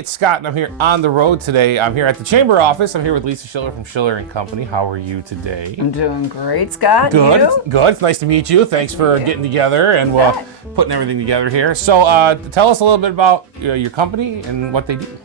it's Scott, and I'm here on the road today. I'm here at the Chamber office. I'm here with Lisa Schiller from Schiller and Company. How are you today? I'm doing great, Scott. Good. You? Good. It's nice to meet you. Thanks for getting together and putting everything together here. So tell us a little bit about your company and what they do.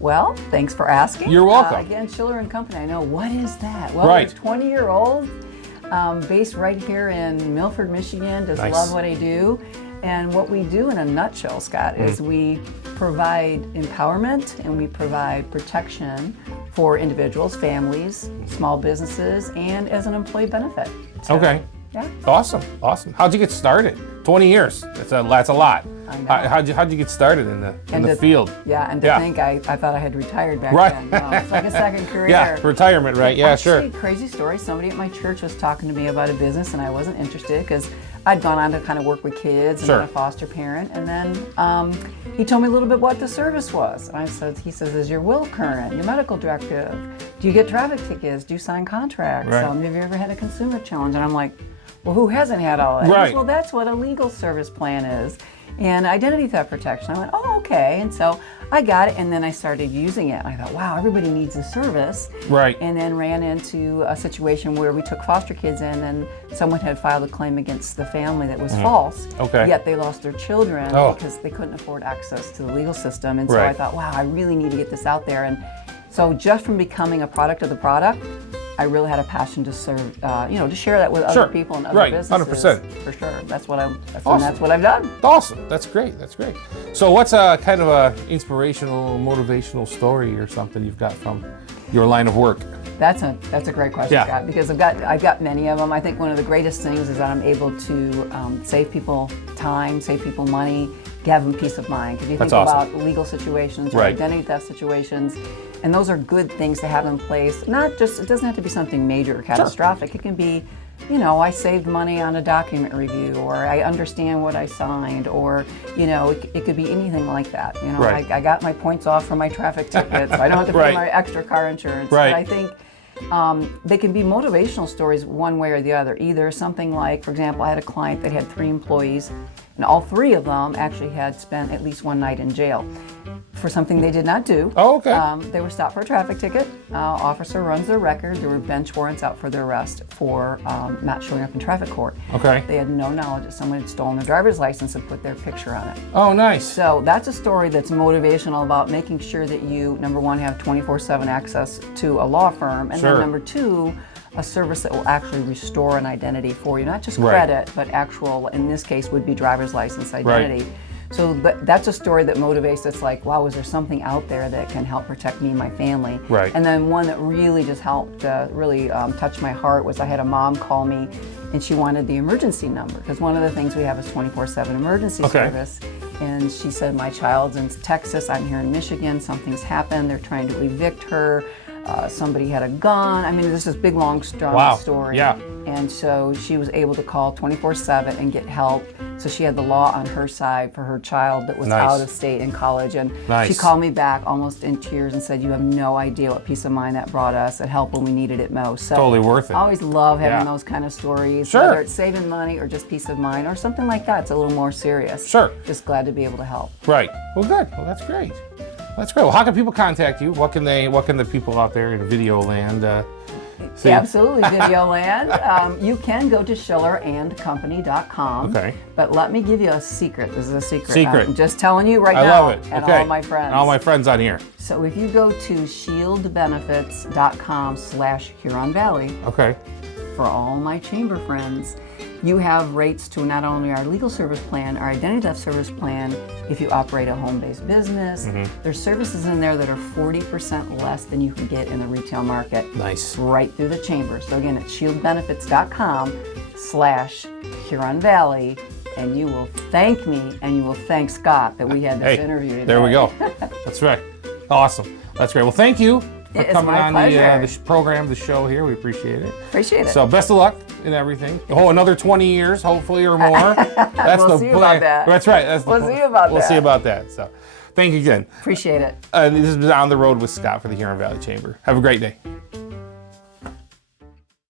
Well, thanks for asking. You're welcome. Again, Schiller and Company. I know, what is that? Well, Right. We're 20-year-old, based right here in Milford, Michigan. Just Nice. love what I do. And what we do in a nutshell, Scott, is we provide empowerment and we provide protection for individuals, families, small businesses, and as an employee benefit. So, Okay. Yeah. Awesome. Awesome. How'd you get started? 20 years. That's a lot. I know. How'd you get started in the field? Yeah, and to think I thought I had retired back Right. then. No, it's like a second career. Yeah, retirement, right? Yeah, Actually, sure. crazy story. Somebody at my church was talking to me about a business, and I wasn't interested because I'd gone on to kind of work with kids and Sure. been a foster parent. And then he told me a little bit what the service was. And he says, is your will current? Your medical directive? Do you get traffic tickets? Do you sign contracts? Right. Have you ever had a consumer challenge? And I'm like, well, who hasn't had all that? He Right. goes, well, that's what a legal service plan is. And identity theft protection. I went, oh, okay. And so I got it, and then I started using it. And I thought, wow, everybody needs a service. Right. And then ran into a situation where we took foster kids in, and someone had filed a claim against the family that was false. Okay. Yet they lost their children Oh. because they couldn't afford access to the legal system. And so Right. I thought, wow, I really need to get this out there. And so just from becoming a product of the product, I really had a passion to serve, to share that with Sure. other people and other Right. businesses. 100%. For sure. That's what Awesome. that's what I've done. Awesome. That's great. That's great. So what's a kind of a inspirational, motivational story or something you've got from your line of work? That's a great question, Yeah. Scott, because I've got many of them. I think one of the greatest things is that I'm able to save people time, save people money, give them peace of mind. If you think That's awesome. about legal situations or Right. identity theft situations, and those are good things to have in place. It doesn't have to be something major or catastrophic. It can be, I saved money on a document review, or I understand what I signed, or, it could be anything like that. Right. I got my points off from my traffic tickets, so I don't have to pay Right. my extra car insurance. Right. But I think they can be motivational stories one way or the other. Either something like, for example, I had a client that had 3 employees, and all 3 of them actually had spent at least one night in jail for something they did not do. Oh, okay. They were stopped for a traffic ticket. Officer runs their record. There were bench warrants out for their arrest for not showing up in traffic court. Okay. They had no knowledge that someone had stolen their driver's license and put their picture on it. Oh, nice. So that's a story that's motivational about making sure that you, number one, have 24/7 access to a law firm, and Sure. then number two, a service that will actually restore an identity for you, not just Right. credit, but actual, in this case, would be driver's license identity. So that's a story that motivates us, like, wow, is there something out there that can help protect me and my family? Right. And then one that really just helped touch my heart was I had a mom call me, and she wanted the emergency number, because one of the things we have is 24/7 emergency Okay. service. And she said, my child's in Texas, I'm here in Michigan, something's happened, they're trying to evict her, somebody had a gun. I mean, this is big, long, strong Wow. story. Yeah. And so she was able to call 24/7 and get help. So she had the law on her side for her child that was Nice. out of state in college. And Nice. she called me back almost in tears and said, you have no idea what peace of mind that brought us. It helped when we needed it most. So Totally worth it. I always love having Yeah. those kind of stories, Sure. whether it's saving money or just peace of mind or something like that. It's a little more serious. Sure. Just glad to be able to help. Right. Well, good. Well, that's great. That's great. Well, how can people contact you? What can the people out there in video land see? Absolutely, Videoland. You can go to schillerandcompany.com. Okay. But let me give you a secret. This is a secret. Secret. I'm just telling you right I now. love it. And Okay. all my friends. And all my friends on here. So if you go to shieldbenefits.com/Huron Valley, Okay. for all my chamber friends, you have rates to not only our legal service plan, our identity theft service plan, if you operate a home-based business. There's services in there that are 40% less than you can get in the retail market. Nice. Right through the chamber. So again, it's shieldbenefits.com/Huron Valley, and you will thank me and you will thank Scott that we had this interview today. There we go. That's right. Awesome. That's great. Well, thank you for It's coming my on pleasure. the program, the show here. We appreciate it. Appreciate it. So best of luck in everything. Oh, another 20 years, hopefully, or more. That's We'll see about that. That's right. That's We'll see about We'll that. see about that. So thank you again. Appreciate it. This is On the Road with Scott for the Huron Valley Chamber. Have a great day.